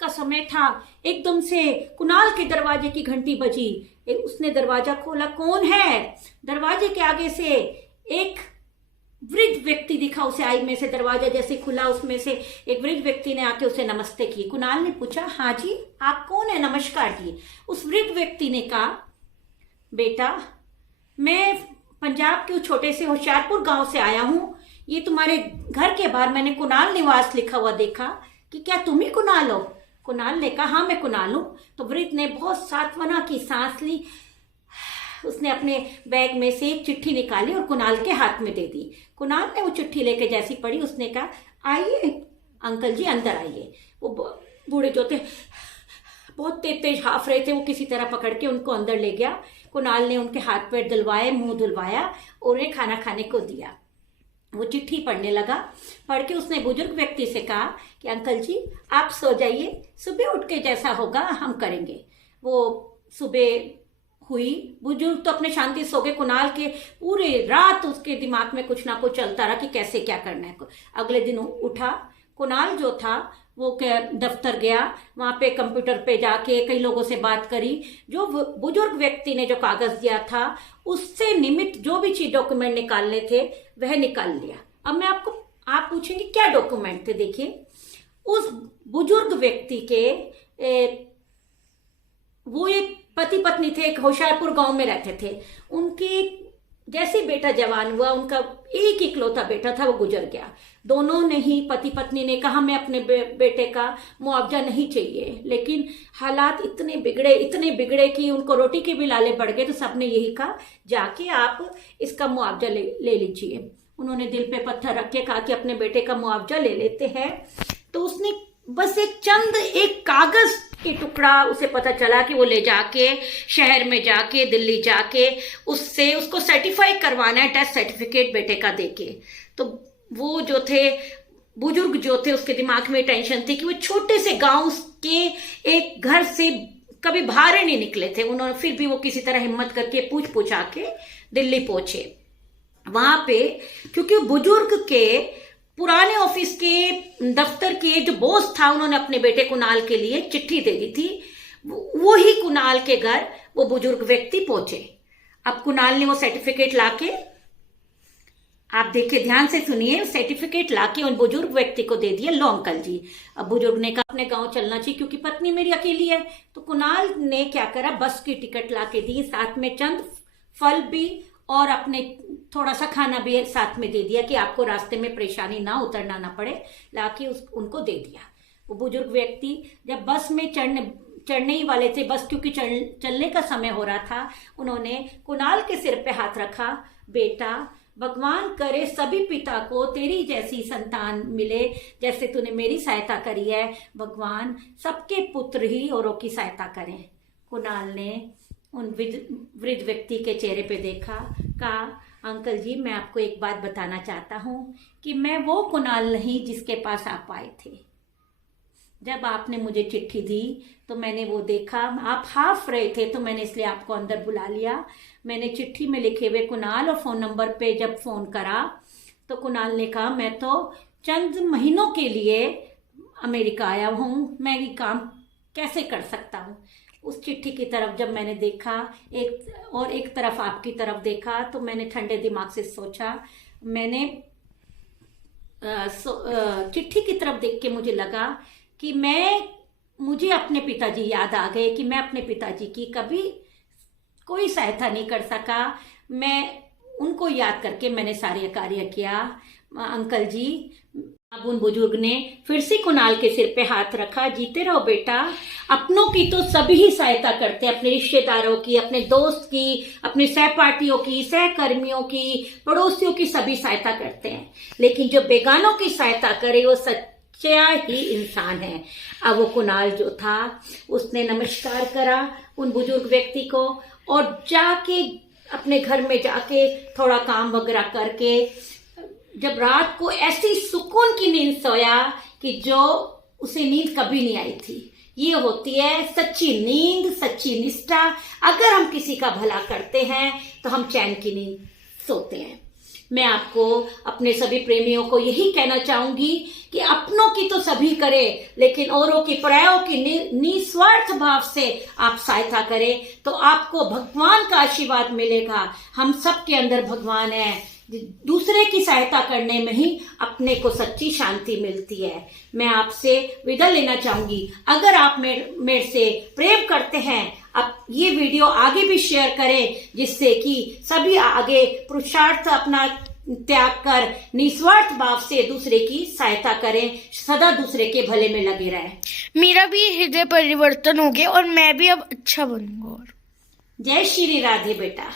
का समय था, एकदम से कुणाल के दरवाजे की घंटी बजी। उसने दरवाजा खोला, कौन है? दरवाजे के आगे से एक वृद्ध व्यक्ति दिखा उसे। आई में से दरवाजा जैसे खुला, उसमें से एक वृद्ध व्यक्ति ने आके उसे नमस्ते की। कुणाल ने पूछा, हाँ जी आप कौन है? नमस्कार जी। उस वृद्ध व्यक्ति ने कहा, बेटा मैं पंजाब के छोटे से होशियारपुर गांव से आया हूं। ये तुम्हारे घर के बाहर मैंने कुणाल निवास लिखा हुआ देखा, कि क्या तुम ही कुणाल हो? कुणाल ने कहा, हाँ मैं कुणाल हूं। तो वृद्ध ने बहुत सांत्वना की सांस ली। उसने अपने बैग में से एक चिट्ठी निकाली और कुणाल के हाथ में दे दी। कुणाल ने वो चिट्ठी लेके जैसी पढ़ी, उसने कहा, आइए अंकल जी अंदर आइए। वो बूढ़े जो थे बहुत तेज तेज हाफ रहे थे, वो किसी तरह पकड़ के उनको अंदर ले गया। कुणाल ने उनके हाथ पैर धुलवाए, मुंह धुलवाया और उन्हें खाना खाने को दिया। वो चिट्ठी पढ़ने लगा। पढ़ के उसने बुजुर्ग व्यक्ति से कहा कि अंकल जी आप सो जाइए, सुबह उठ के जैसा होगा हम करेंगे। वो सुबह हुई, बुजुर्ग तो अपने शांति सो गए। कुणाल के पूरे रात उसके दिमाग में कुछ ना कुछ चलता रहा कि कैसे क्या करना है। अगले दिन उठा, कुणाल जो था वो दफ्तर गया, वहां पे कंप्यूटर पे जाके कई लोगों से बात करी। जो बुजुर्ग व्यक्ति ने जो कागज दिया था उससे निमित्त जो भी चीज डॉक्यूमेंट निकालने थे वह निकाल लिया। अब मैं आप पूछेंगे क्या डॉक्यूमेंट थे? देखिए, उस बुजुर्ग व्यक्ति के वो एक पति पत्नी थे, एक होशियारपुर गांव में रहते थे। उनकी जैसे बेटा जवान हुआ, उनका एक इकलौता बेटा था, वो गुजर गया। दोनों ने ही, पति पत्नी ने कहा हमें अपने बेटे का मुआवजा नहीं चाहिए, लेकिन हालात इतने बिगड़े कि उनको रोटी के भी लाले पड़ गए। तो सबने यही कहा, जाके आप इसका मुआवजा ले लीजिए। उन्होंने दिल पे पत्थर रख के कहा कि अपने बेटे का मुआवजा ले लेते हैं। तो उसने बस एक कागज के टुकड़ा, उसे पता चला कि वो ले जाके शहर में जाके, दिल्ली जाके उसको सर्टिफाई करवाना है, टेस्ट सर्टिफिकेट बेटे का देके। तो वो जो थे बुजुर्ग जो थे, उसके दिमाग में टेंशन थी कि वो छोटे से गांव के एक घर से कभी बाहर ही नहीं निकले थे। उन्होंने फिर भी वो किसी तरह हिम्मत करके पूछ के दिल्ली पहुंचे। वहां पे क्योंकि बुजुर्ग के पुराने ऑफिस के दफ्तर के जो बॉस था, उन्होंने अपने बेटे कुणाल के लिए चिट्ठी दे दी थी। वो ही कुणाल के घर वो बुजुर्ग व्यक्ति पहुंचे। अब कुणाल ने वो सर्टिफिकेट लाके, आप देखिए ध्यान से सुनिए, सर्टिफिकेट लाके उन बुजुर्ग व्यक्ति को दे दिया। लो अंकल जी। अब बुजुर्ग ने कहा अपने गांव चलना चाहिए क्योंकि पत्नी मेरी अकेली है। तो कुणाल ने क्या करा, बस की टिकट लाके दी, साथ में चंद फल भी और अपने थोड़ा सा खाना भी साथ में दे दिया कि आपको रास्ते में परेशानी ना उतरना ना पड़े, लाके उनको दे दिया। वो बुजुर्ग व्यक्ति जब बस में चढ़ने ही वाले थे, बस क्योंकि चलने का समय हो रहा था, उन्होंने कुणाल के सिर पे हाथ रखा। बेटा भगवान करे सभी पिता को तेरी जैसी संतान मिले, जैसे तूने मेरी सहायता करी है। भगवान सबके पुत्र ही औरों की सहायता करें। कुणाल ने उन वृद्ध व्यक्ति के चेहरे पे देखा, कहा अंकल जी मैं आपको एक बात बताना चाहता हूं कि मैं वो कुणाल नहीं जिसके पास आप आए थे। जब आपने मुझे चिट्ठी दी तो मैंने वो देखा, आप हाफ रहे थे तो मैंने इसलिए आपको अंदर बुला लिया। मैंने चिट्ठी में लिखे हुए कुणाल और फोन नंबर पे जब फोन करा तो कुणाल ने कहा मैं तो चंद महीनों के लिए अमेरिका आया हूँ, मैं ये काम कैसे कर सकता हूँ। उस चिट्ठी की तरफ जब मैंने देखा, एक तरफ आपकी तरफ देखा, तो मैंने ठंडे दिमाग से सोचा, मैंने चिट्ठी की तरफ देख के मुझे लगा कि मुझे अपने पिताजी याद आ गए कि मैं अपने पिताजी की कभी कोई सहायता नहीं कर सका। मैं उनको याद करके मैंने सारे कार्य किया। अंकल जी, अब उन बुजुर्ग ने फिर से कुणाल के सिर पे हाथ रखा, जीते रहो बेटा। अपनों की तो सभी ही सहायता करते हैं, अपने रिश्तेदारों की, अपने दोस्त की, अपने सहपाठियों की, सहकर्मियों की, पड़ोसियों की, सभी सहायता करते हैं। लेकिन जो बेगानों की सहायता करे वो सच्चा ही इंसान है। अब वो कुणाल जो था उसने नमस्कार करा उन बुजुर्ग व्यक्ति को और जाके अपने घर में जाके थोड़ा काम वगैरह करके जब रात को ऐसी सुकून की नींद सोया कि जो उसे नींद कभी नहीं आई थी। ये होती है सच्ची नींद, सच्ची निष्ठा। अगर हम किसी का भला करते हैं तो हम चैन की नींद सोते हैं। मैं आपको, अपने सभी प्रेमियों को यही कहना चाहूंगी कि अपनों की तो सभी करे, लेकिन औरों की, परायों की निस्वार्थ भाव से आप सहायता करें तो आपको भगवान का आशीर्वाद मिलेगा। हम सब के अंदर भगवान है। दूसरे की सहायता करने में ही अपने को सच्ची शांति मिलती है। मैं आपसे विदा लेना चाहूंगी। अगर आप मेरे से प्रेम करते हैं, आप ये वीडियो आगे भी शेयर करें, जिससे कि सभी आगे पुरुषार्थ अपना त्याग कर निस्वार्थ भाव से दूसरे की सहायता करें, सदा दूसरे के भले में लगे रहें। मेरा भी हृदय परिवर्तन हो गया और मैं भी अब अच्छा बनूंगा। और जय श्री राधे बेटा।